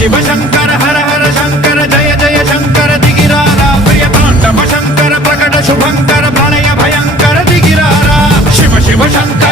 शिव शंकर हर हर शंकर जय जय शंकर दिगिरारा प्रिय तांडव शंकर प्रकट शुभंकर प्रणय भयंकर दिगिरारा शिव शिव शंकर